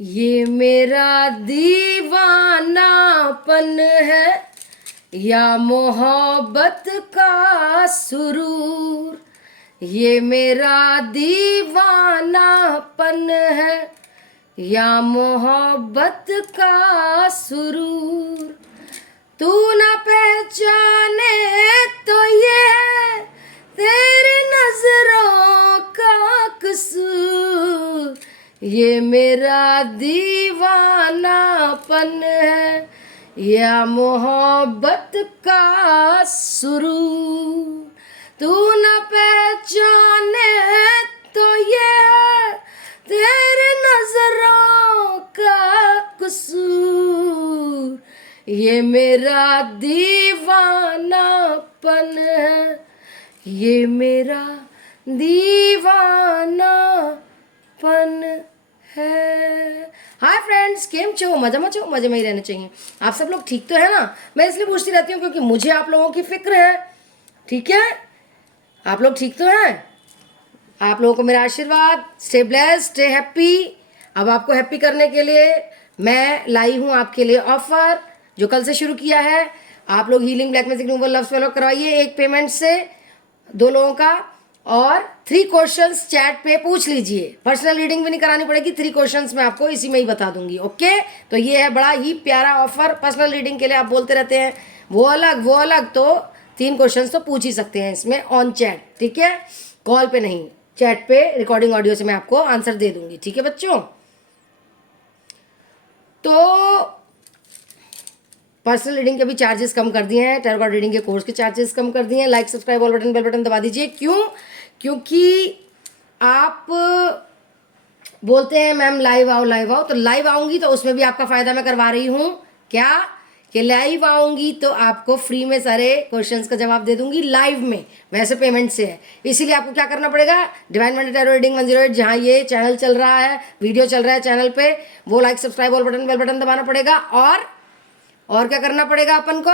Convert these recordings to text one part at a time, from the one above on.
ये मेरा दीवानापन है या मोहब्बत का सुरूर। ये मेरा दीवानापन है या मोहब्बत का सुरूर। तू न पहचाने तो ये है तेरी नजरों का कसूर। ये मेरा दीवानापन है या मोहब्बत का सुरूर। तू न पहचाने तो ये है तेरी नजरों का कसूर। ये मेरा दीवानापन है, ये मेरा दीवानापन है। हाय फ्रेंड्स, केम छो? मजा में मजे में ही रहना चाहिए। आप सब लोग ठीक तो है ना? मैं इसलिए पूछती रहती हूँ क्योंकि मुझे आप लोगों की फिक्र है। ठीक है, आप लोग ठीक तो हैं? आप लोगों को मेरा आशीर्वाद। Stay blessed, stay happy. अब आपको हैप्पी करने के लिए मैं लाई हूँ आपके लिए ऑफर जो कल से शुरू किया है। आप लोग healing black magic removal love spell करवाइए एक पेमेंट से 2 लोगों का, और 3 क्वेश्चंस चैट पे पूछ लीजिए। पर्सनल रीडिंग भी नहीं करानी पड़ेगी, 3 क्वेश्चंस मैं आपको इसी में ही बता दूंगी। ओके, तो ये है बड़ा ही प्यारा ऑफर। पर्सनल रीडिंग के लिए आप बोलते रहते हैं वो अलग, तो 3 क्वेश्चंस तो पूछ ही सकते हैं इसमें ऑन चैट। ठीक है, कॉल पे नहीं, चैट पे रिकॉर्डिंग ऑडियो से मैं आपको आंसर दे दूंगी। ठीक है बच्चों, तो पर्सनल रीडिंग के भी चार्जेस कम कर दिए हैं, टैरो कार्ड रीडिंग के कोर्स के चार्जेस कम कर दिए हैं। Like subscribe all button bell button दबा दीजिए। क्यों? क्योंकि आप बोलते हैं मैम लाइव आओ, तो लाइव आऊंगी तो उसमें भी आपका फ़ायदा मैं करवा रही हूँ। क्या कि लाइव आऊंगी तो आपको फ्री में सारे क्वेश्चंस का जवाब दे दूंगी लाइव में। वैसे पेमेंट से है, इसीलिए आपको क्या करना पड़ेगा, डिवाइन मंडे टैरो रीडिंग 108 जहाँ ये चैनल चल रहा है, वीडियो चल रहा है चैनल पे, वो like subscribe all button bell button दबाना पड़ेगा। और क्या करना पड़ेगा अपन को,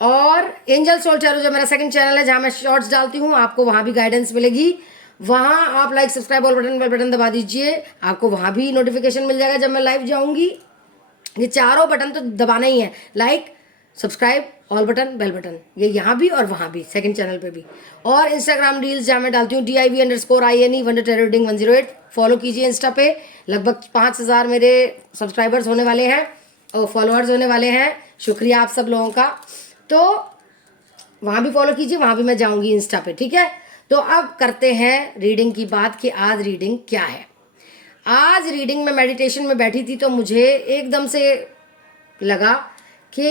और एंजल सोल टैरो जो मेरा सेकंड चैनल है जहाँ मैं शॉर्ट्स डालती हूँ, आपको वहाँ भी गाइडेंस मिलेगी। वहाँ आप like subscribe all button bell button दबा दीजिए, आपको वहाँ भी नोटिफिकेशन मिल जाएगा जब मैं लाइव जाऊँगी। ये चारों बटन तो दबाना ही है, like subscribe all button bell button, ये यहाँ भी और वहाँ भी, सेकंड चैनल पे भी। और इंस्टाग्राम रील्स जहाँ मैं डालती हूँ DIV_INE wonder tarot reading 108, follow कीजिए इंस्टा पे। लगभग 5000 मेरे सब्सक्राइबर्स होने वाले हैं और फॉलोअर्स होने वाले हैं। शुक्रिया आप सब लोगों का। तो वहाँ भी फॉलो कीजिए, वहाँ भी मैं जाऊँगी इंस्टा पे। ठीक है, तो अब करते हैं रीडिंग की बात कि आज रीडिंग क्या है। आज रीडिंग में मेडिटेशन में बैठी थी तो मुझे एकदम से लगा कि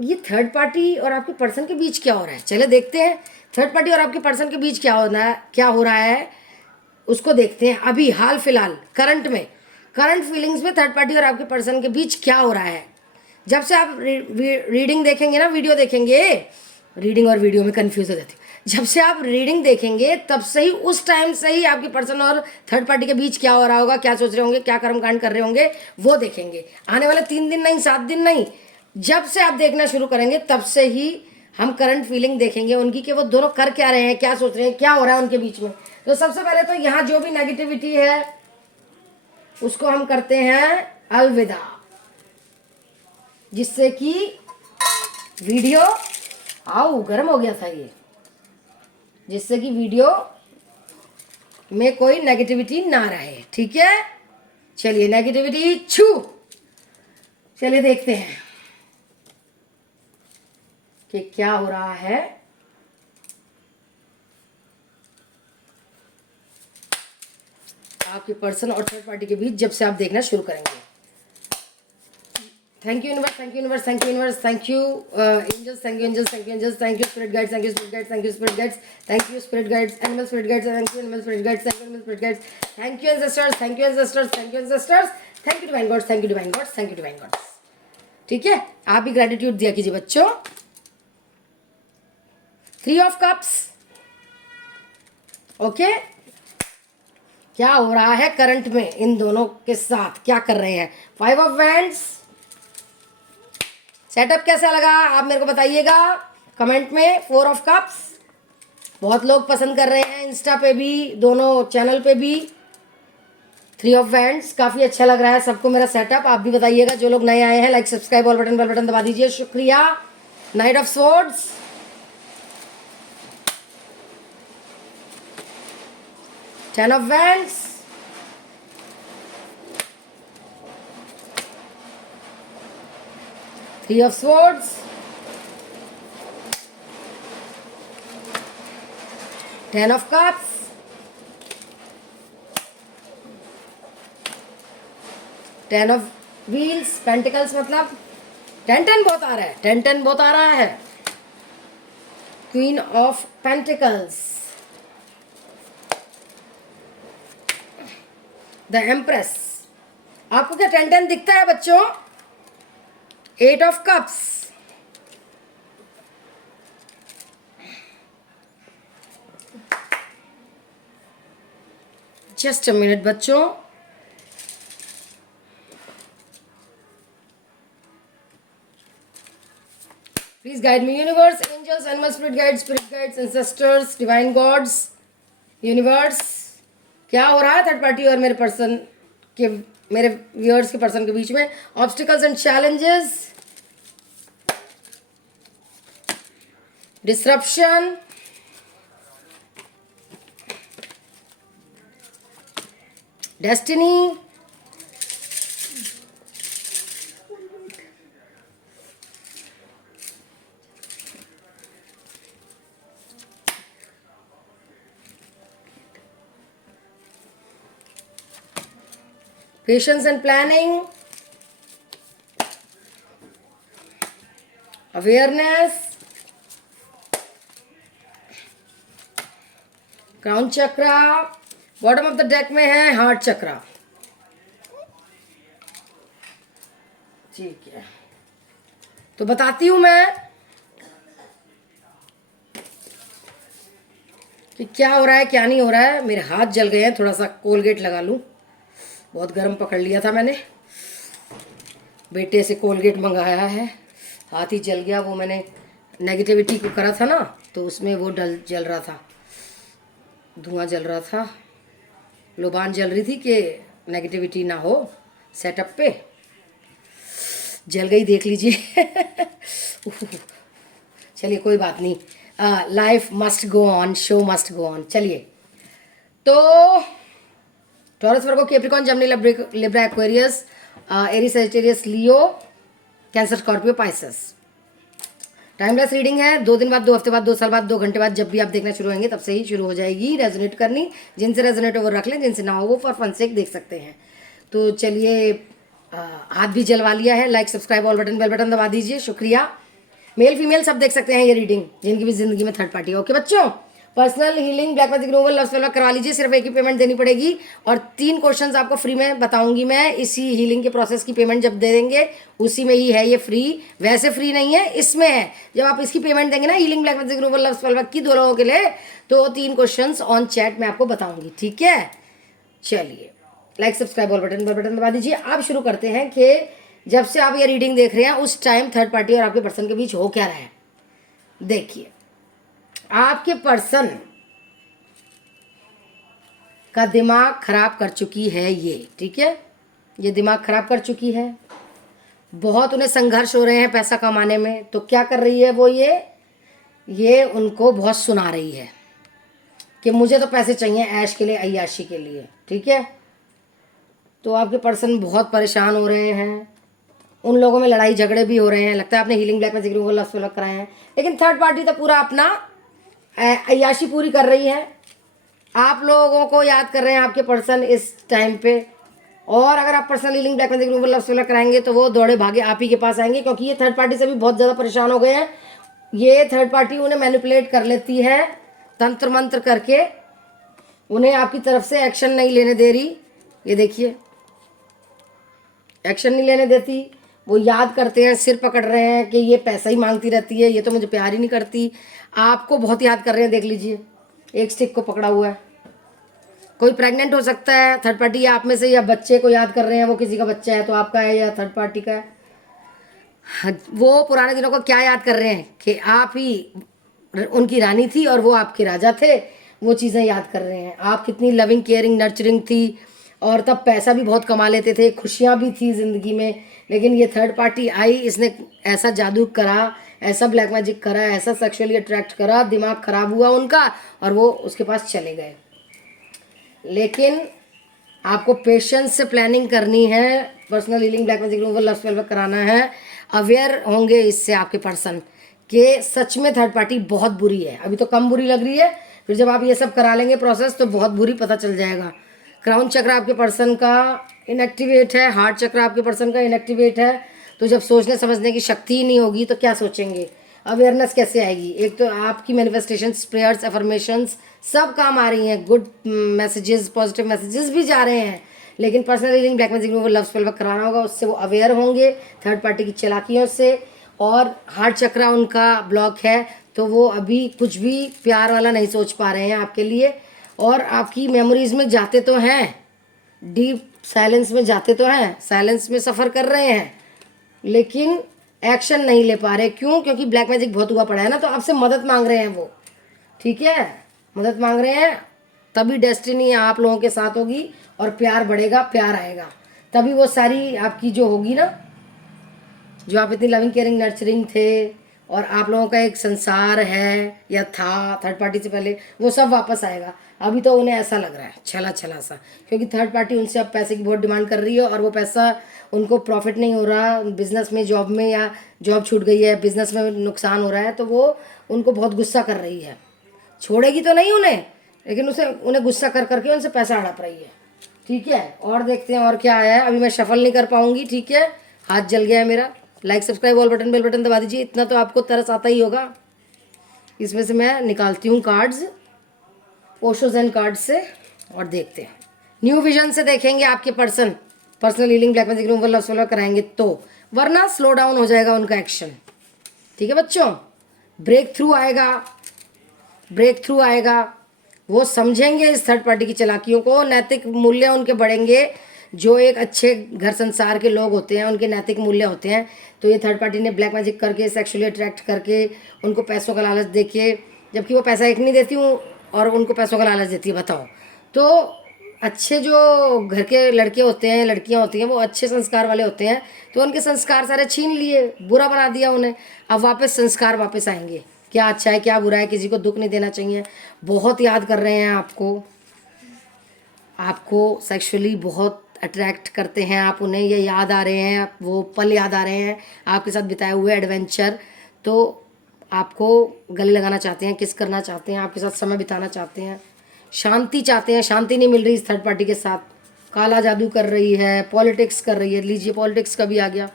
ये थर्ड पार्टी और आपके पर्सन के बीच क्या हो रहा है। चले देखते हैं थर्ड पार्टी और आपके पर्सन के बीच क्या हो रहा है, उसको देखते हैं। अभी हाल फिलहाल करंट फीलिंग्स में थर्ड पार्टी और आपके पर्सन के बीच क्या हो रहा है। जब से आप रीडिंग देखेंगे ना, वीडियो देखेंगे, रीडिंग और वीडियो में कंफ्यूज हो जाती है। जब से आप रीडिंग देखेंगे तब से ही, उस टाइम से ही आपके पर्सन और थर्ड पार्टी के बीच क्या हो रहा होगा, क्या सोच रहे होंगे, क्या कर्मकांड कर रहे होंगे, वो देखेंगे। आने वाले 3 दिन नहीं, 7 दिन नहीं, जब से आप देखना शुरू करेंगे तब से ही हम करंट फीलिंग देखेंगे उनकी, कि वो दोनों कर क्या रहे हैं, क्या सोच रहे हैं, क्या हो रहा है उनके बीच में। तो सबसे पहले तो यहाँ जो भी नेगेटिविटी है उसको हम करते हैं अलविदा, जिससे कि वीडियो गर्म हो गया था ये, जिससे कि वीडियो में कोई नेगेटिविटी ना रहे। ठीक है, चलिए नेगेटिविटी चलिए देखते हैं कि क्या हो रहा है। आपके पर्सन और थर्ड पार्टी के बीच जब से आप देखना शुरू करेंगे। Thank you universe, thank you universe, thank you universe, thank you angels, thank you angels, thank you angels, thank you spirit guides, thank you spirit guides, thank you spirit guides, thank you spirit guides, animal spirit guides, thank you animal spirit guides, thank you animal spirit guides, thank you ancestors, thank you ancestors, thank you ancestors, thank you divine gods, thank you divine gods, thank you divine gods. ठीक है, आप भी gratitude दिया कीजिए बच्चों। 3 of cups. Okay, क्या हो रहा है करंट में इन दोनों के साथ, क्या कर रहे हैं। 5 ऑफ वैंड्स। सेटअप कैसा लगा आप मेरे को बताइएगा कमेंट में। 4 ऑफ कप्स बहुत लोग पसंद कर रहे हैं, इंस्टा पे भी, दोनों चैनल पे भी। 3 ऑफ वैंड्स, काफ़ी अच्छा लग रहा है सबको मेरा सेटअप। आप भी बताइएगा, जो लोग नए आए हैं like subscribe all button bell button दबा दीजिए, शुक्रिया। Knight of swords, 10 of wands, three of swords, 10 of cups, 10 of wheels, pentacles, मतलब 10 बहुत आ रहा है, 10 बहुत आ रहा है। Queen of pentacles, the empress. आपको क्या 10 दिखता है बच्चों? 8 of cups, just a minute बच्चों। Please guide me universe, angels, animal spirit guide, spirit guides, ancestors, divine gods, universe, क्या हो रहा है थर्ड पार्टी और मेरे पर्सन के, मेरे व्यूअर्स के पर्सन के बीच में? Obstacles and challenges, disruption, destiny, patience and planning, awareness, crown chakra, bottom of the deck में है हार्ट चक्रा। ठीक है, तो बताती हूं मैं कि क्या हो रहा है क्या नहीं हो रहा है। मेरे हाथ जल गए हैं, थोड़ा सा कोलगेट लगा लूं, बहुत गर्म पकड़ लिया था मैंने, बेटे से कोलगेट मंगाया है, हाथ ही जल गया। वो मैंने नेगेटिविटी को करा था ना, तो उसमें वो जल रहा था, धुआं जल रहा था, लोबान जल रही थी कि नेगेटिविटी ना हो सेटअप पे, जल गई, देख लीजिए। चलिए कोई बात नहीं, life must go on, show must go on. चलिए, तो Taurus, Virgo, Capricorn, Gemini, Libra, Aquarius, Aries, Sagittarius, Leo, Cancer, Scorpio, Pisces. Timeless reading है, 2 दिन बाद, 2 हफ्ते बाद, 2 साल बाद, 2 घंटे बाद, जब भी आप देखना शुरू होंगे तब से ही शुरू हो जाएगी रेजोनेट करनी। जिनसे रेजोनेट हो वो रख लें, जिनसे ना हो वो फॉर फन सेक देख सकते हैं। तो चलिए, हाथ भी जलवा लिया है, like subscribe all button bell button दबा दीजिए, शुक्रिया। मेल फीमेल सब देख सकते हैं ये रीडिंग, जिनकी भी जिंदगी में थर्ड पार्टी। ओके बच्चों, personal healing, black magic removal, love spell करवा लीजिए, सिर्फ एक ही पेमेंट देनी पड़ेगी, और 3 क्वेश्चंस आपको फ्री में बताऊंगी मैं। इसी हीलिंग के प्रोसेस की पेमेंट जब दे देंगे उसी में ही है ये फ्री, वैसे फ्री नहीं है, इसमें है। जब आप इसकी पेमेंट देंगे ना, healing, black magic removal, love spell की 2 लोगों के लिए, तो 3 क्वेश्चंस ऑन चैट में आपको बताऊंगी, ठीक है। चलिए, लाइक सब्सक्राइब ऑल बटन दबा दीजिए। अब शुरू करते हैं कि जब से आप ये रीडिंग देख रहे हैं उस टाइम थर्ड पार्टी और आपके पर्सन के बीच हो क्या रहा है। देखिए, आपके पर्सन का दिमाग खराब कर चुकी है ये, ठीक है, ये दिमाग खराब कर चुकी है, बहुत उन्हें संघर्ष हो रहे हैं पैसा कमाने में। तो क्या कर रही है वो, ये उनको बहुत सुना रही है कि मुझे तो पैसे चाहिए ऐश के लिए, अय्याशी के लिए, ठीक है। तो आपके पर्सन बहुत परेशान हो रहे हैं, उन लोगों में लड़ाई झगड़े भी हो रहे हैं, लगता है आपने healing, black magic removal, love spell कराए हैं, लेकिन थर्ड पार्टी तो पूरा अपना अय्याशी पूरी कर रही है, आप लोगों को याद कर रहे हैं आपके पर्सन इस टाइम पे। और अगर आप personal healing, black magic removal, love spell कराएंगे तो वो दौड़े भागे आप ही के पास आएंगे, क्योंकि ये थर्ड पार्टी से भी बहुत ज़्यादा परेशान हो गए हैं। ये थर्ड पार्टी उन्हें मैनिपुलेट कर लेती है तंत्र मंत्र करके, उन्हें आपकी तरफ से एक्शन नहीं लेने दे रही। ये देखिए, एक्शन नहीं लेने देती, वो याद करते हैं, सिर पकड़ रहे हैं कि ये पैसा ही मांगती रहती है, ये तो मुझे प्यार ही नहीं करती। आपको बहुत याद कर रहे हैं, देख लीजिए, एक स्टिक को पकड़ा हुआ है। कोई प्रेग्नेंट हो सकता है थर्ड पार्टी, या आप में से, या बच्चे को याद कर रहे हैं, वो किसी का बच्चा है तो आपका है या थर्ड पार्टी का है। वो पुराने दिनों को क्या याद कर रहे हैं कि आप ही उनकी रानी थी और वो आपके राजा थे, वो चीज़ें याद कर रहे हैं। आप कितनी लविंग, केयरिंग, नर्चरिंग थी, और तब पैसा भी बहुत कमा लेते थे, खुशियाँ भी थी ज़िंदगी में। लेकिन ये थर्ड पार्टी आई, इसने ऐसा जादू करा, ऐसा ब्लैक मैजिक करा, ऐसा सेक्सुअली अट्रैक्ट करा, दिमाग ख़राब हुआ उनका और वो उसके पास चले गए। लेकिन आपको पेशेंस से प्लानिंग करनी है, personal healing, black magic removal, love spell work कराना है। अवेयर होंगे इससे आपके पर्सन कि सच में थर्ड पार्टी बहुत बुरी है। अभी तो कम बुरी लग रही है, फिर जब आप ये सब करा लेंगे प्रोसेस तो बहुत बुरी पता चल जाएगा। क्राउन चक्र आपके पर्सन का इनएक्टिवेट है, हार्ट चक्र आपके पर्सन का इनएक्टिवेट है। तो जब सोचने समझने की शक्ति ही नहीं होगी तो क्या सोचेंगे, अवेयरनेस कैसे आएगी। एक तो आपकी मैनिफेस्टेशंस, प्रेयर्स, अफर्मेशंस सब काम आ रही हैं, गुड मैसेजेस, पॉजिटिव मैसेजेस भी जा रहे हैं। लेकिन personal healing, black magic removal, love spell work कराना होगा, उससे वो अवेयर होंगे थर्ड पार्टी की चालाकियों से। और हार्ट चक्रा उनका ब्लॉक है तो वो अभी कुछ भी प्यार वाला नहीं सोच पा रहे हैं आपके लिए। और आपकी मेमोरीज में जाते तो हैं, डीप साइलेंस में जाते तो हैं, साइलेंस में सफ़र कर रहे हैं, लेकिन एक्शन नहीं ले पा रहे। क्यों? क्योंकि ब्लैक मैजिक बहुत हुआ पड़ा है ना, तो आपसे मदद मांग रहे हैं वो। ठीक है, मदद मांग रहे हैं, तभी डेस्टिनी आप लोगों के साथ होगी और प्यार बढ़ेगा, प्यार आएगा, तभी वो सारी आपकी जो होगी ना, जो आप इतनी लविंग केयरिंग नर्चरिंग थे और आप लोगों का एक संसार है या था थर्ड पार्टी से पहले, वो सब वापस आएगा। अभी तो उन्हें ऐसा लग रहा है छला छला सा, क्योंकि थर्ड पार्टी उनसे अब पैसे की बहुत डिमांड कर रही है और वो पैसा उनको प्रॉफिट नहीं हो रहा, बिजनेस में, जॉब में, या जॉब छूट गई है, बिजनेस में नुकसान हो रहा है, तो वो उनको बहुत गुस्सा कर रही है। छोड़ेगी तो नहीं उन्हें, लेकिन उन्हें गुस्सा कर करके उनसे पैसा हड़प रही है। ठीक है, और देखते हैं और क्या आया है। अभी मैं शफल नहीं कर पाऊंगी, ठीक है, हाथ जल गया है मेरा। Like, subscribe, all button, bell button दबा दीजिए, इतना तो आपको तरस आता ही होगा। इसमें से मैं निकालती हूँ कार्ड्स, ओशोजन कार्ड से, और देखते हैं। न्यू विजन से देखेंगे आपके personal healing, black magic removal, love spell work कराएंगे तो, वरना स्लो डाउन हो जाएगा उनका एक्शन। ठीक है बच्चों, ब्रेक थ्रू आएगा, ब्रेक थ्रू आएगा। वो समझेंगे इस थर्ड पार्टी की चालाकियों को, नैतिक मूल्य उनके बढ़ेंगे। जो एक अच्छे घर संसार के लोग होते हैं उनके नैतिक मूल्य होते हैं। तो ये थर्ड पार्टी ने ब्लैक मैजिक करके, सेक्सुअली अट्रैक्ट करके, उनको पैसों का लालच देके, जबकि वो पैसा एक नहीं देती हूँ और उनको पैसों का लालच देती है, बताओ। तो अच्छे जो घर के लड़के होते हैं, लड़कियां होती हैं, वो अच्छे संस्कार वाले होते हैं, तो उनके संस्कार सारे छीन लिए, बुरा बना दिया उन्हें। अब वापस संस्कार वापस आएंगे, क्या अच्छा है क्या बुरा है, किसी को दुख नहीं देना चाहिए। बहुत याद कर रहे हैं आपको, आपको सेक्सुअली बहुत अट्रैक्ट करते हैं आप उन्हें, ये याद आ रहे हैं, वो पल याद आ रहे हैं आपके साथ बिताए हुए एडवेंचर। तो आपको गले लगाना चाहते हैं, किस करना चाहते हैं, आपके साथ समय बिताना चाहते हैं, शांति चाहते हैं। शांति नहीं मिल रही इस थर्ड पार्टी के साथ, काला जादू कर रही है, पॉलिटिक्स कर रही है। लीजिए, पॉलिटिक्स का भी आ गया,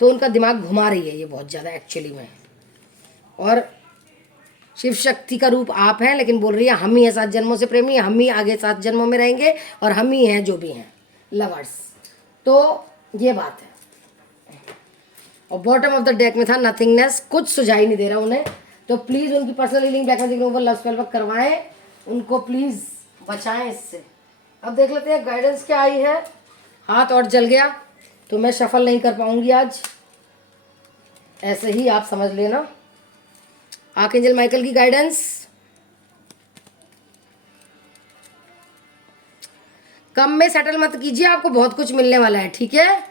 तो उनका दिमाग घुमा रही है ये बहुत ज़्यादा एक्चुअली में। और शिव शक्ति का रूप आप हैं, लेकिन बोल रही है हम ही हैं 7 जन्मों से प्रेमी, हम ही आगे 7 जन्मों में रहेंगे और हम ही हैं जो भी हैं लवर्स। तो ये बात है। और बॉटम ऑफ द डेक में था नथिंगनेस, कुछ सुझाई नहीं दे रहा उन्हें। तो प्लीज़ उनकी personal healing, black magic removal, love spell work करवाएं, उनको प्लीज़ बचाएं इससे। अब देख लेते हैं गाइडेंस क्या आई है। हाथ और जल गया तो मैं शफल नहीं कर पाऊंगी आज, ऐसे ही आप समझ लेना। आर्कएंजल माइकल की गाइडेंस, कम में सेटल मत कीजिए, आपको बहुत कुछ मिलने वाला है। ठीक है,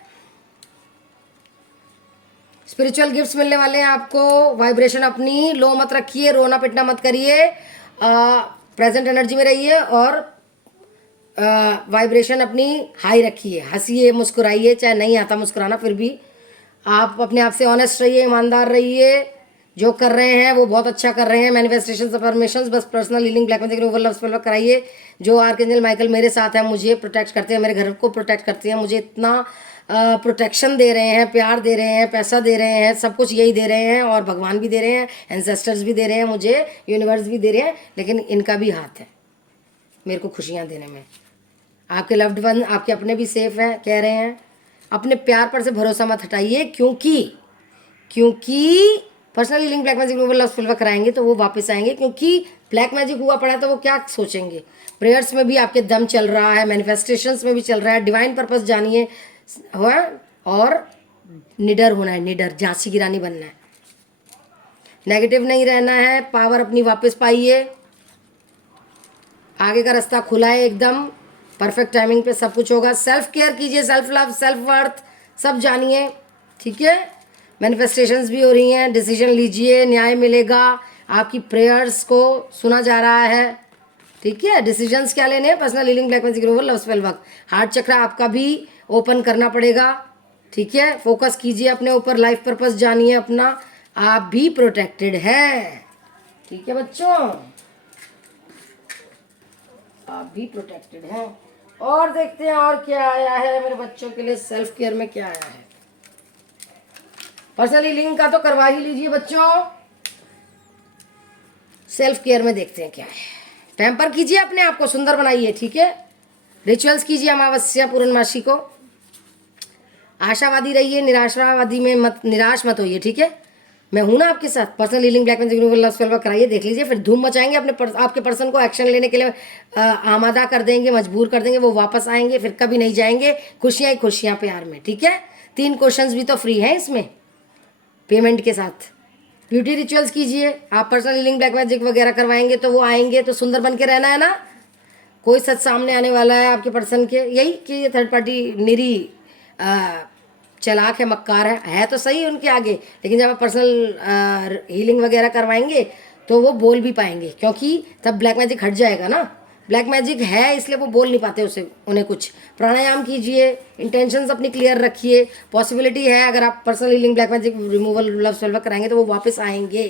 स्पिरिचुअल गिफ्ट्स मिलने वाले हैं आपको। वाइब्रेशन अपनी लो मत रखिए, रोना पिटना मत करिए, प्रेजेंट एनर्जी में रहिए और वाइब्रेशन अपनी हाई रखिए। हंसिए, मुस्कुराइए, चाहे नहीं आता मुस्कुराना, फिर भी आप अपने आप से ऑनेस्ट रहिए, ईमानदार रहिए। जो कर रहे हैं वो बहुत अच्छा कर रहे हैं। मैनिफेस्टेशंस, अफर्मेशंस, बस personal healing, black magic removal, love spell work कराइए। जो आर्कएंजल माइकल मेरे साथ है, मुझे प्रोटेक्ट करते हैं, मेरे घर को प्रोटेक्ट करते हैं, मुझे इतना प्रोटेक्शन दे रहे हैं, प्यार दे रहे हैं, पैसा दे रहे हैं, सब कुछ यही दे रहे हैं। और भगवान भी दे रहे हैं, एंसेस्टर्स भी दे रहे हैं, मुझे यूनिवर्स भी दे रहे हैं, लेकिन इनका भी हाथ है मेरे को खुशियाँ देने में। आपके लव्ड वन, आपके अपने भी सेफ हैं, कह रहे हैं। अपने प्यार पर से भरोसा मत हटाइए, क्योंकि personal healing, black magic removal, love spell work कराएंगे तो वो वापस आएंगे। क्योंकि ब्लैक मैजिक हुआ पड़ा है तो वो क्या सोचेंगे। प्रेयर्स में भी आपके दम चल रहा है, मैनिफेस्टेशंस में भी चल रहा है। डिवाइन पर्पस जानिए हुआ, और निडर होना है, निडर, झांसी की रानी बनना है, नेगेटिव नहीं रहना है। पावर अपनी वापस पाइए, आगे का रास्ता खुला है एकदम, परफेक्ट टाइमिंग पे सब कुछ होगा। सेल्फ केयर कीजिए, सेल्फ लव, सेल्फ वर्थ सब जानिए, ठीक है। मैनिफेस्टेशंस भी हो रही हैं, डिसीजन लीजिए, न्याय मिलेगा, आपकी प्रेयर्स को सुना जा रहा है, ठीक है। डिसीजंस क्या लेने हैं, personal healing, black magic removal, love spell work. Heart चक्र आपका भी ओपन करना पड़ेगा, ठीक है। फोकस कीजिए अपने ऊपर, लाइफ पर्पस जानिए अपना, आप भी प्रोटेक्टेड हैं, ठीक है बच्चों, आप भी प्रोटेक्टेड हैं। और देखते हैं और क्या आया है मेरे बच्चों के लिए, सेल्फ केयर में क्या आया है। पर्सनल हीलिंग का तो करवा ही लीजिए बच्चों, सेल्फ केयर में देखते हैं क्या है। पैम्पर कीजिए अपने आप को, सुंदर बनाइए, ठीक है। रिचुअल्स कीजिए अमावस्या पूर्णमासी को। आशावादी रहिए, निराशावादी में मत, निराश मत होइए, ठीक है। मैं हूं ना आपके साथ। Personal healing, black magic removal, love spell work कराइए, देख लीजिए, फिर धूम मचाएंगे अपने आपके पर्सन को एक्शन लेने के लिए आमादा कर देंगे, मजबूर कर देंगे, वो वापस आएंगे, फिर कभी नहीं जाएंगे। खुशियां ही खुशियां प्यार में, ठीक है। 3 क्वेश्चंस भी तो फ्री हैं इसमें, पेमेंट के साथ। ब्यूटी रिचुअल्स कीजिए, आप पर्सनल हीलिंग, ब्लैक मैजिक वगैरह करवाएंगे तो वो आएंगे तो सुंदर बन के रहना है ना। कोई सच सामने आने वाला है आपके पर्सन के, यही कि ये थर्ड पार्टी निरी चालाक है, मक्कार है तो सही उनके आगे, लेकिन जब आप पर्सनल हीलिंग वगैरह करवाएंगे तो वो बोल भी पाएंगे, क्योंकि तब ब्लैक मैजिक हट जाएगा ना। ब्लैक मैजिक है इसलिए वो बोल नहीं पाते उसे, उन्हें कुछ। प्राणायाम कीजिए, इंटेंशंस अपनी क्लियर रखिए। पॉसिबिलिटी है अगर आप personal healing, black magic removal, love spell work कराएंगे तो वो वापस आएंगे।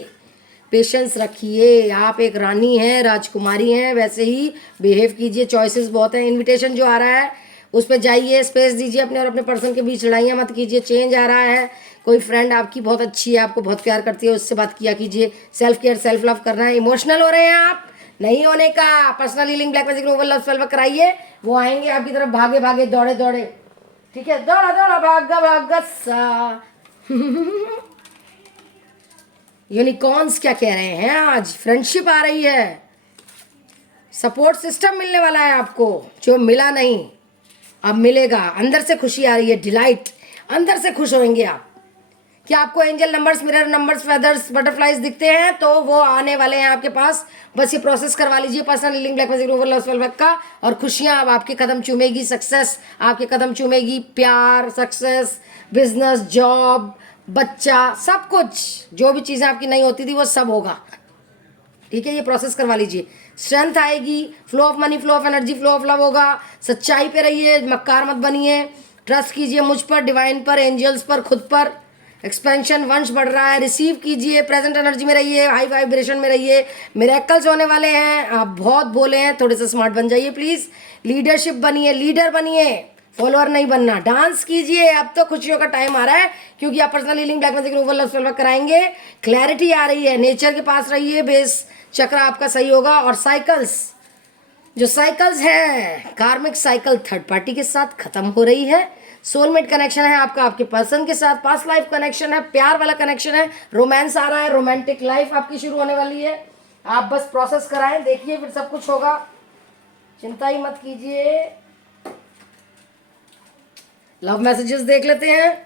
पेशेंस रखिए, आप एक रानी हैं, राजकुमारी हैं, वैसे ही बिहेव कीजिए। चॉइसेस बहुत हैं, इनविटेशन जो आ रहा है उस पर जाइए, स्पेस दीजिए अपने और अपने पर्सन के बीच, लड़ाइयाँ मत कीजिए। चेंज आ रहा है, कोई फ्रेंड आपकी बहुत अच्छी है, आपको बहुत प्यार करती है, उससे बात किया कीजिए। सेल्फ केयर, सेल्फ लव करना है। इमोशनल हो रहे हैं आप, नहीं होने का। Personal healing, black magic removal, love spell work कराइए, वो आएंगे आपकी तरफ, भागे भागे, दौड़े दौड़े, ठीक है। दौड़ा दौड़ा भागा भागा सा यूनिकॉर्न्स क्या कह रहे हैं आज, फ्रेंडशिप आ रही है, सपोर्ट सिस्टम मिलने वाला है आपको, जो मिला नहीं अब मिलेगा। अंदर से खुशी आ रही है, डिलाइट, अंदर से खुश होंगे आप। क्या आपको angel numbers, mirror numbers, feathers, butterflies दिखते हैं तो वो आने वाले हैं आपके पास। बस ये प्रोसेस करवा लीजिए personal healing, black magic removal, love spell work का, और खुशियां अब आपके कदम चूमेगी। सक्सेस आपके कदम चूमेगी, प्यार, सक्सेस, बिजनेस, जॉब, बच्चा, सब कुछ, जो भी चीज़ें आपकी नहीं होती थी वो सब होगा, ठीक है। ये प्रोसेस करवा लीजिए, स्ट्रेंथ आएगी, flow of money, flow of energy, flow of love होगा। सच्चाई पे रहिए, मक्कार मत बनिए, ट्रस्ट कीजिए मुझ पर, डिवाइन पर, एंजल्स पर, खुद पर। एक्सपेंशन, वंश बढ़ रहा है, रिसीव कीजिए, प्रेजेंट एनर्जी में रहिए, हाई वाइब्रेशन में रहिए। मिरेकल्स होने वाले हैं, आप बहुत बोले हैं, थोड़े से स्मार्ट बन जाइए प्लीज़। लीडरशिप बनिए, लीडर बनिए, फॉलोअर नहीं बनना। डांस कीजिए, अब तो खुशियों का टाइम आ रहा है, क्योंकि आप personal healing, black magic removal, love spell work कराएंगे। क्लैरिटी आ रही है, नेचर के पास रहिए, बेस चक्र आपका सही होगा। और साइकिल्स, जो साइकिल्स हैं, कार्मिक साइकिल थर्ड पार्टी के साथ खत्म हो रही है। सोलमेट कनेक्शन है आपका आपके पर्सन के साथ, पास्ट लाइफ कनेक्शन है, प्यार वाला कनेक्शन है, रोमांस आ रहा है, रोमांटिक लाइफ आपकी शुरू होने वाली है। आप बस प्रोसेस कराएं, देखिए फिर सब कुछ होगा, चिंता ही मत कीजिए। लव मैसेजेस देख लेते हैं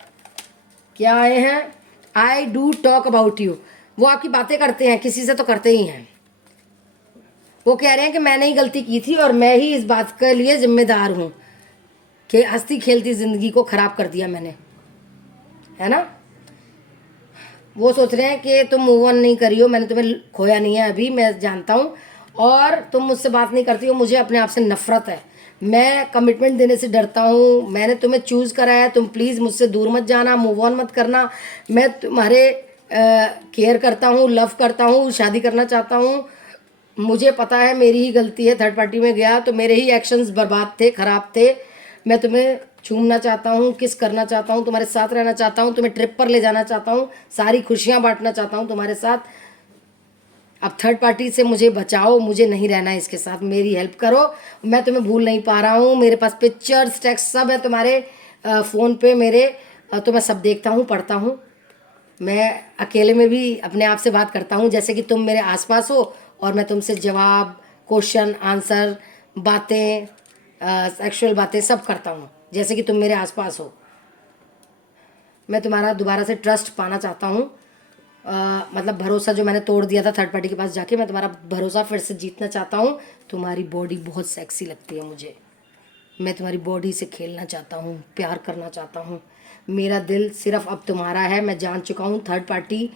क्या आए हैं। I do talk about you, वो आपकी बातें करते हैं, किसी से तो करते ही हैं। वो कह रहे हैं कि मैंने ही गलती की थी और मैं ही इस बात के लिए जिम्मेदार हूँ कि हंसती खेलती ज़िंदगी को ख़राब कर दिया मैंने, है ना। वो सोच रहे हैं कि तुम मूव ऑन नहीं करी हो, मैंने तुम्हें खोया नहीं है अभी, मैं जानता हूँ, और तुम मुझसे बात नहीं करती हो, मुझे अपने आप से नफरत है, मैं कमिटमेंट देने से डरता हूँ, मैंने तुम्हें चूज़ करा है, तुम प्लीज़ मुझसे दूर मत जाना, मूव ऑन मत करना, मैं तुम्हारे केयर करता हूँ, लव करता हूँ, शादी करना चाहता हूँ, मुझे पता है मेरी ही गलती है, थर्ड पार्टी में गया तो मेरे ही एक्शंस बर्बाद थे, ख़राब थे, मैं तुम्हें चूमना चाहता हूँ, किस करना चाहता हूँ, तुम्हारे साथ रहना चाहता हूँ, तुम्हें ट्रिप पर ले जाना चाहता हूँ, सारी खुशियाँ बांटना चाहता हूँ तुम्हारे साथ। अब थर्ड पार्टी से मुझे बचाओ, मुझे नहीं रहना है इसके साथ, मेरी हेल्प करो, मैं तुम्हें भूल नहीं पा रहा हूँ, मेरे पास पिक्चर्स, टेक्स्ट सब है तुम्हारे फ़ोन पे मेरे, तो मैं सब देखता हूँ, पढ़ता हूँ, मैं अकेले में भी अपने आप से बात करता हूँ जैसे कि तुम मेरे आसपास हो, और मैं तुमसे जवाब, क्वेश्चन, आंसर, बातें, सेक्सुअल बातें सब करता हूँ जैसे कि तुम मेरे आसपास हो। मैं तुम्हारा दोबारा से ट्रस्ट पाना चाहता हूँ, मतलब भरोसा जो मैंने तोड़ दिया था थर्ड पार्टी के पास जाके, मैं तुम्हारा भरोसा फिर से जीतना चाहता हूँ। तुम्हारी बॉडी बहुत सेक्सी लगती है मुझे, मैं तुम्हारी बॉडी से खेलना चाहता हूँ, प्यार करना चाहता हूँ। मेरा दिल सिर्फ अब तुम्हारा है। मैं जान चुका हूँ थर्ड पार्टी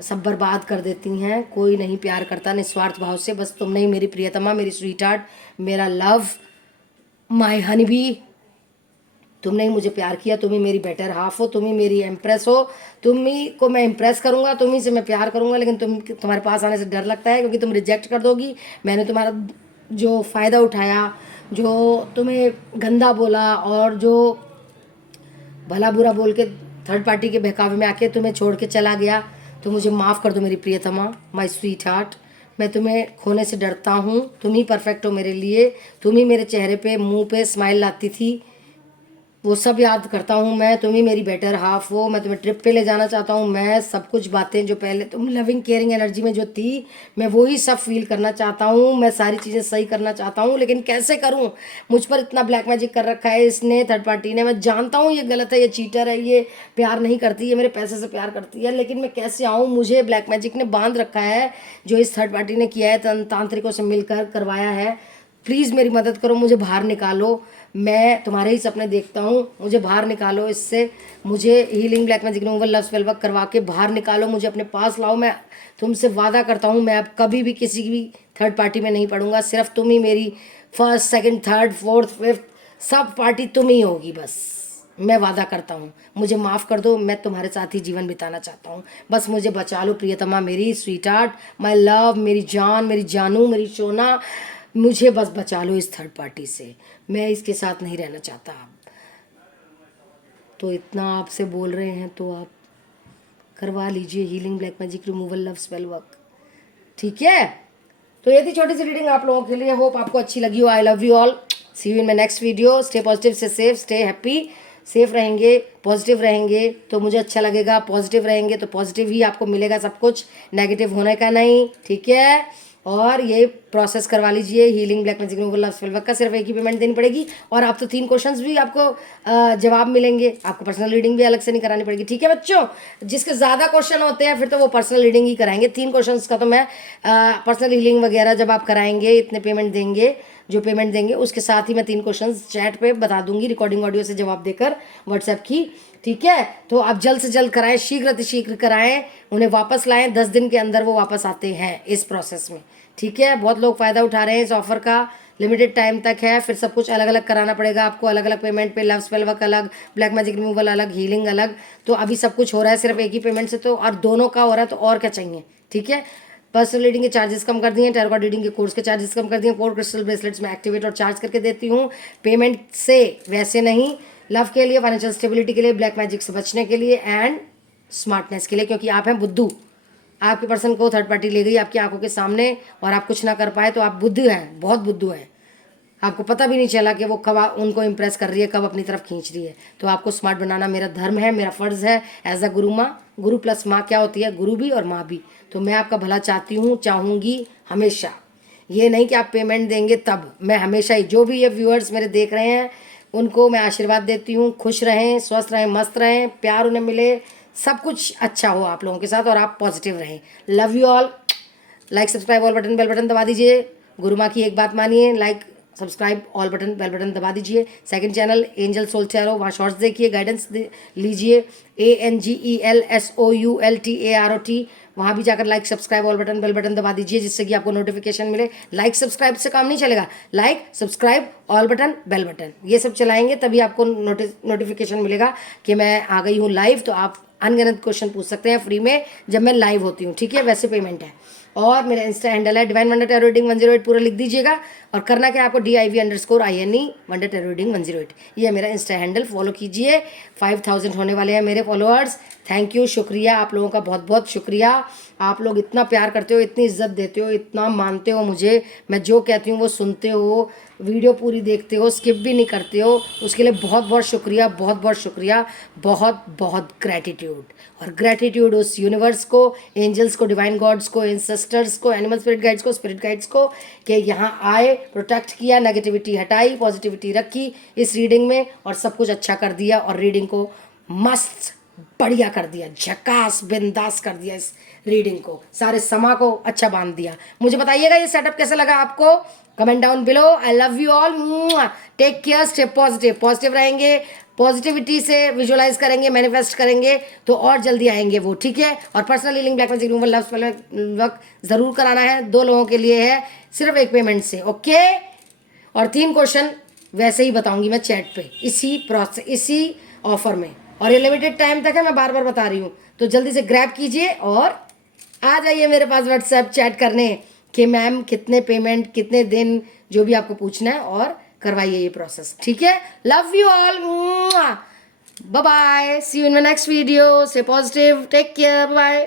सब बर्बाद कर देती हैं, कोई नहीं प्यार करता निस्वार्थ भाव से। बस तुम नहीं मेरी प्रियतमा, मेरी स्वीट हार्ट, मेरा लव, माय हनी बी। तुमने ही मुझे प्यार किया, तुम ही मेरी बेटर हाफ हो, तुम ही मेरी एम्प्रेस हो। तुम ही को मैं इम्प्रेस करूंगा, तुम ही से मैं प्यार करूंगा। लेकिन तुम्हारे पास आने से डर लगता है क्योंकि तुम रिजेक्ट कर दोगी। मैंने तुम्हारा जो फ़ायदा उठाया, जो तुम्हें गंदा बोला और जो भला बुरा बोल के थर्ड पार्टी के बहकावे में आके तुम्हें छोड़ के चला गया, तो मुझे माफ़ कर दो मेरी प्रियतमा, माय स्वीट हार्ट। मैं तुम्हें खोने से डरता हूँ। तुम ही परफेक्ट हो मेरे लिए। तुम ही मेरे चेहरे पे, मुंह पे स्माइल लाती थी, वो सब याद करता हूँ मैं। तुम ही मेरी बेटर हाफ हो। मैं तुम्हें ट्रिप पे ले जाना चाहता हूँ। मैं सब कुछ बातें जो पहले तुम लविंग केयरिंग एनर्जी में जो थी, मैं वही सब फील करना चाहता हूँ। मैं सारी चीज़ें सही करना चाहता हूँ, लेकिन कैसे करूँ? मुझ पर इतना ब्लैक मैजिक कर रखा है इसने, थर्ड पार्टी ने। मैं जानता हूँ ये गलत है, ये चीटर है, ये प्यार नहीं करती, ये मेरे पैसे से प्यार करती है, लेकिन मैं कैसे आऊँ? मुझे ब्लैक मैजिक ने बांध रखा है, जो इस थर्ड पार्टी ने किया है, तांत्रिकों से मिलकर करवाया है। प्लीज़ मेरी मदद करो, मुझे बाहर निकालो। मैं तुम्हारे ही सपने देखता हूँ, मुझे बाहर निकालो इससे। मुझे healing black magic removal love spell work करवा के बाहर निकालो, मुझे अपने पास लाओ। मैं तुमसे वादा करता हूँ, मैं अब कभी भी किसी की भी थर्ड पार्टी में नहीं पढ़ूंगा। सिर्फ तुम ही मेरी first, second, third, fourth, fifth, सब पार्टी तुम ही होगी बस। मैं वादा करता हूँ, मुझे माफ़ कर दो। मैं तुम्हारे साथ ही जीवन बिताना चाहता हूँ। बस मुझे बचा लो प्रियतमा, मेरी स्वीट हार्ट, माई लव, मेरी जान, मेरी जानू, मेरी सोना। मुझे बस बचा लो इस थर्ड पार्टी से। मैं इसके साथ नहीं रहना चाहता। आप तो इतना आपसे बोल रहे हैं तो आप करवा लीजिए healing black magic removal love spell work, ठीक है? तो ये थी छोटी सी रीडिंग आप लोगों के लिए। होप आपको अच्छी लगी हो। I love you all. See you in my next video. Stay positive, stay safe, stay happy. Safe रहेंगे, पॉजिटिव रहेंगे तो मुझे अच्छा लगेगा। पॉजिटिव रहेंगे तो पॉजिटिव ही आपको मिलेगा सब कुछ, नेगेटिव होने का नहीं, ठीक है? और ये प्रोसेस करवा लीजिए healing black magic removal love spell work का। सिर्फ एक ही पेमेंट देनी पड़ेगी और आप तो 3 क्वेश्चंस भी आपको जवाब मिलेंगे। आपको पर्सनल रीडिंग भी अलग से नहीं करानी पड़ेगी, ठीक है बच्चों? जिसके ज़्यादा क्वेश्चन होते हैं फिर तो वो पर्सनल रीडिंग ही कराएंगे। 3 क्वेश्चंस का तो मैं पर्सनल हीलिंग वगैरह जब आप कराएंगे, इतने पेमेंट देंगे, जो पेमेंट देंगे उसके साथ ही मैं 3 क्वेश्चंस चैट पे बता दूंगी, रिकॉर्डिंग ऑडियो से जवाब देकर व्हाट्सएप की, ठीक है? तो आप जल्द से जल्द कराएं, शीघ्र अतिशीघ्र कराएं, उन्हें वापस लाएं। 10 दिन के अंदर वो वापस आते हैं इस प्रोसेस में, ठीक है? बहुत लोग फ़ायदा उठा रहे हैं इस ऑफर का। लिमिटेड टाइम तक है, फिर सब कुछ अलग अलग कराना पड़ेगा आपको, अलग अलग पेमेंट पे। लव स्पेल वर्क अलग, ब्लैक मैजिक रिमूवल अलग, हीलिंग अलग। तो अभी सब कुछ हो रहा है सिर्फ एक ही पेमेंट से, तो और दोनों का हो रहा है, तो और क्या चाहिए, ठीक है? पर्सनल रीडिंग के चार्जेस कम कर दिए, टैरो रीडिंग के कोर्स के चार्जेस कम कर दिए। 4 क्रिस्टल ब्रेसलेट्स में एक्टिवेट और चार्ज करके देती हूँ पेमेंट से, वैसे नहीं। लव के लिए, फाइनेंशियल स्टेबिलिटी के लिए, ब्लैक मैजिक से बचने के लिए एंड स्मार्टनेस के लिए, क्योंकि आप हैं बुद्धू। आपके पर्सन को थर्ड पार्टी ले गई आपकी आंखों के सामने और आप कुछ ना कर पाए, तो आप बुद्धू हैं, बहुत बुद्धू हैं। आपको पता भी नहीं चला कि वो कब उनको इम्प्रेस कर रही है, कब अपनी तरफ खींच रही है। तो आपको स्मार्ट बनाना मेरा धर्म है, मेरा फ़र्ज़ है एज अ गुरु माँ। गुरु प्लस माँ क्या होती है? गुरु भी और माँ भी। तो मैं आपका भला चाहती हूँ, चाहूँगी हमेशा। ये नहीं कि आप पेमेंट देंगे तब, मैं हमेशा ही, जो भी ये व्यूअर्स मेरे देख रहे हैं उनको मैं आशीर्वाद देती हूँ। खुश रहें, स्वस्थ रहें, मस्त रहें, प्यार उन्हें मिले, सब कुछ अच्छा हो आप लोगों के साथ और आप पॉजिटिव रहें। Love you all. Like, subscribe, all button, bell button दबा दीजिए। गुरु माँ की एक बात मानिए, like, subscribe, all button, bell button दबा दीजिए। Second channel angel soul tarot, वहाँ शॉर्ट्स देखिए, गाइडेंस लीजिए। ANGELSOULTAROT, वहाँ भी जाकर like, subscribe, all button, bell button दबा दीजिए, जिससे कि आपको नोटिफिकेशन मिले। लाइक सब्सक्राइब से काम नहीं चलेगा, like subscribe, all button, bell button, ये सब चलाएंगे तभी आपको नोटिफिकेशन मिलेगा कि मैं आ गई हूँ लाइव। तो आप अनगिनत क्वेश्चन पूछ सकते हैं फ्री में जब मैं लाइव होती हूँ, ठीक है? वैसे पेमेंट है। और मेरा इंस्टा हैंडल है डिवाइन वंडर टैरो रीडिंग 108, पूरा लिख दीजिएगा। और करना क्या आपको, DIV_INE वंडर टैरो रीडिंग 108, ये है मेरा इंस्टा हैंडल, फॉलो कीजिए। 5000 होने वाले हैं मेरे फॉलोअर्स। थैंक यू, शुक्रिया आप लोगों का, बहुत बहुत शुक्रिया। आप लोग इतना प्यार करते हो, इतनी इज्जत देते हो, इतना मानते हो मुझे, मैं जो कहती हूँ वो सुनते हो, वीडियो पूरी देखते हो, स्किप भी नहीं करते हो, उसके लिए बहुत बहुत शुक्रिया, बहुत बहुत शुक्रिया, बहुत बहुत ग्रैटिट्यूड। और ग्रैटिट्यूड उस यूनिवर्स को, एंजल्स को, डिवाइन गॉड्स को, एंसेस्टर्स को, एनिमल स्पिरिट गाइड्स को, स्पिरिट गाइड्स को, कि यहाँ आए, प्रोटेक्ट किया, नेगेटिविटी हटाई, पॉजिटिविटी रखी इस रीडिंग में और सब कुछ अच्छा कर दिया और रीडिंग को मस्त बढ़िया कर दिया, झकास बिंदास कर दिया इस रीडिंग को, सारे समा को अच्छा बांध दिया। मुझे बताइएगा ये सेटअप कैसा लगा आपको, comment down below. I love you all, take care, stay positive, positive रहेंगे, पॉजिटिविटी से विजुअलाइज करेंगे, मैनिफेस्ट करेंगे तो और जल्दी आएंगे वो, ठीक है। और personal healing, black magic removal, love spell work जरूर कराना है, 2 लोगों के लिए है, सिर्फ 1 पेमेंट से, ओके। और 3 क्वेश्चन वैसे ही बताऊंगी मैं चैट पे, इसी प्रोसेस, इसी ऑफर में, और ये लिमिटेड टाइम तक है, मैं बार बार बता रही हूँ, तो जल्दी से ग्रैब कीजिए और आ जाइए मेरे पास व्हाट्सएप चैट करने कि मैम कितने पेमेंट, कितने दिन, जो भी आपको पूछना है, और करवाइए ये प्रोसेस, ठीक है। Love you all, bye bye, see you in my next video, stay positive, take care, bye.